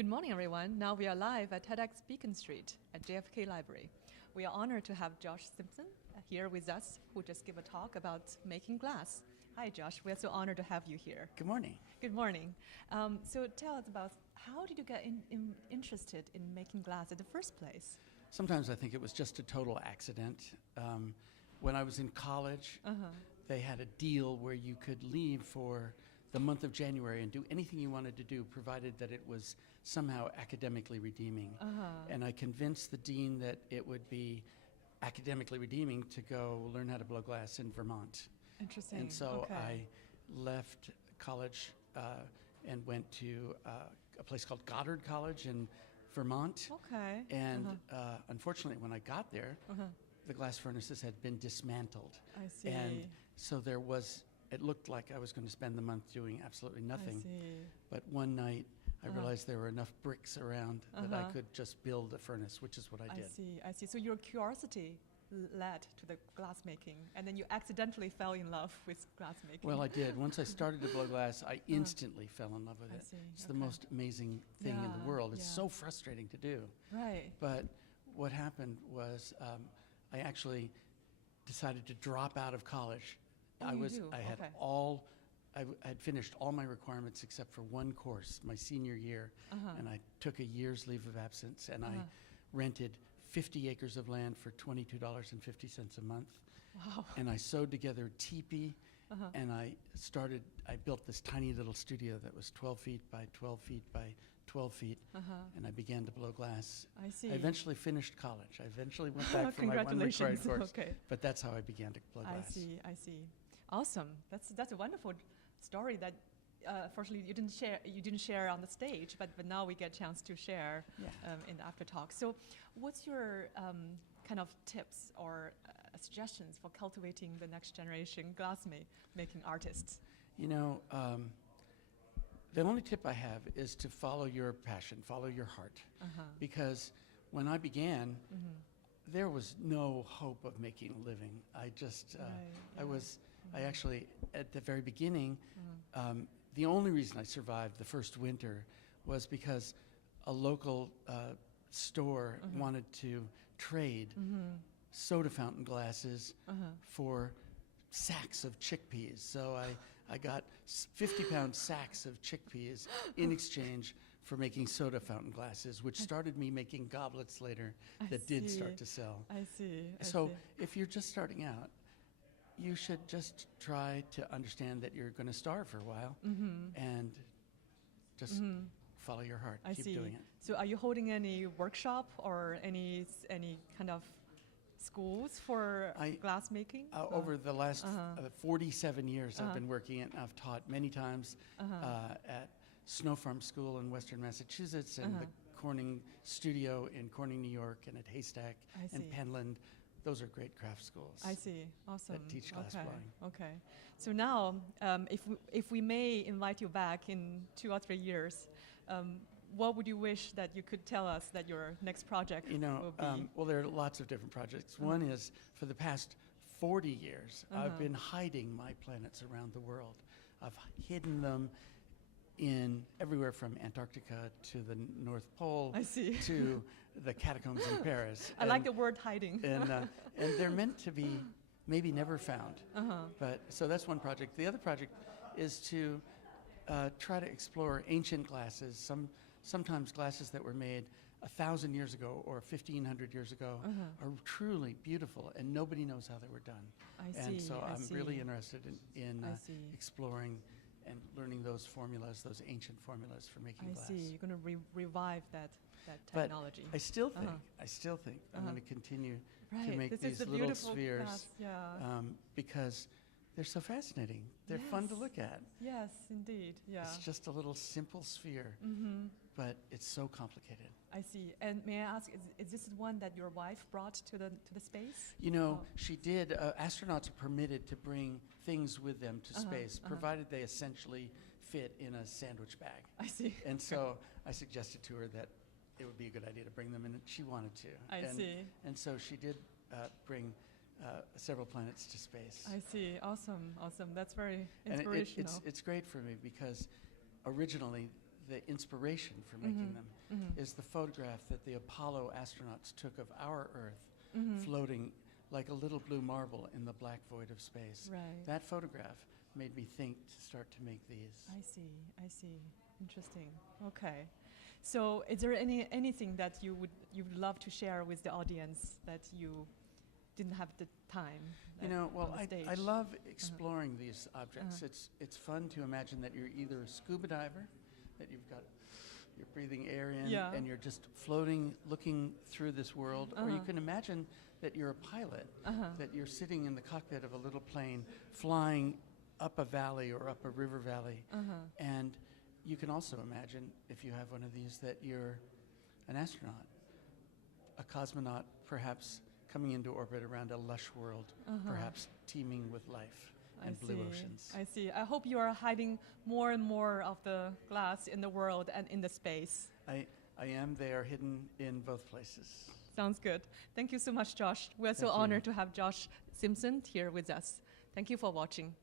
Good morning, everyone. Now we are live at TEDxBeaconStreet at JFK Library. We are honored to have Josh Simpson here with us, who just gave a talk about making glass. Hi, Josh. We are so honored to have you here. Good morning. Good morning. So tell us about how did you get interested in making glass in the first place? Sometimes I think it was just a total accident. When I was in college, they had a deal where you could leave for the month of January and do anything you wanted to do, provided that it was somehow academically redeeming. And I convinced the dean that it would be academically redeeming to go learn how to blow glass in Vermont. Interesting. And so okay. I left college and went to a place called Goddard College in Vermont. Okay. And unfortunately, when I got there, the glass furnaces had been dismantled. I see. And so it looked like I was going to spend the month doing absolutely nothing. I see. But one night, I realized there were enough bricks around that I could just build a furnace, which is what I did. I see. So your curiosity led to the glass making, and then you accidentally fell in love with glass making. Well, I did. Once I started to blow glass, I instantly fell in love with it. I see. It's the most amazing thing in the world. It's so frustrating to do. Right. But what happened was I actually decided to drop out of college. Oh, I had finished all my requirements except for one course my senior year, and I took a year's leave of absence, and I rented 50 acres of land for $22.50 a month. Wow. And I sewed together a teepee, and I built this tiny little studio that was 12 feet by 12 feet by 12 feet, and I began to blow glass. I see. I eventually finished college. I eventually went back for my one required course. Okay. But that's how I began to blow glass. I see. Awesome. That's a wonderful story that fortunately you didn't share on the stage, but now we get a chance to share in the after talk. So what's your kind of tips or suggestions for cultivating the next generation glass making artists? You know, the only tip I have is to follow your passion, follow your heart. Because when I began, there was no hope of making a living. I actually, at the very beginning, the only reason I survived the first winter was because a local store wanted to trade soda fountain glasses for sacks of chickpeas. So I got 50-pound sacks of chickpeas in exchange for making soda fountain glasses, which started me making goblets later that did start to sell. I see. So if you're just starting out, you should just try to understand that you're going to starve for a while and just follow your heart. Keep doing it. So are you holding any workshop or any kind of schools for glass making? Over the last 47 years I've been working, and I've taught many times at Snow Farm School in Western Massachusetts and the Corning Studio in Corning, New York, and at Haystack and Penland. Those are great craft schools. I see. Awesome. That teach glass blowing. Okay. So now, if we may invite you back in 2 or 3 years, what would you wish that you could tell us that your next project will be? Well, there are lots of different projects. One is, for the past 40 years, I've been hiding my planets around the world. I've hidden them in everywhere from Antarctica to the North Pole to the catacombs in Paris. I like the word hiding. And they're meant to be maybe never found. But so that's one project. The other project is to try to explore ancient glasses. Sometimes glasses that were made 1,000 years ago or 1,500 years ago are truly beautiful, and nobody knows how they were done. And so I'm really interested in exploring and learning those formulas, those ancient formulas for making glass. I see. You're going to revive that technology. But I still think I'm going to continue to make these little spheres because they're so fascinating. They're fun to look at. Yes, indeed. Yeah. It's just a little simple sphere, but it's so complicated. I see. And may I ask, is this the one that your wife brought to the space? You know, she did. Astronauts are permitted to bring things with them to space, provided they essentially fit in a sandwich bag. I see. And so I suggested to her that it would be a good idea to bring them, and she wanted to. I see. And so she did bring several planets to space. I see. Awesome. That's very inspirational. And it's great for me because originally the inspiration for making them is the photograph that the Apollo astronauts took of our Earth floating like a little blue marble in the black void of space. Right. That photograph made me think to start to make these. I see. Interesting. Okay. So is there anything that you'd love to share with the audience that you didn't have the time? You know, well, on the I stage? love exploring these objects. It's fun to imagine that you're either a scuba diver, that you're breathing air in, Yeah. and you're just floating, looking through this world, or you can imagine that you're a pilot, that you're sitting in the cockpit of a little plane, flying up a valley or up a river valley, and you can also imagine, if you have one of these, that you're an astronaut, a cosmonaut, perhaps coming into orbit around a lush world, perhaps teeming with life and blue oceans. I see. I hope you are hiding more and more of the glass in the world and in the space. I am. They are hidden in both places. Sounds good. Thank you so much, Josh. We're so Thank you. honored to have Josh Simpson here with us. Thank you for watching.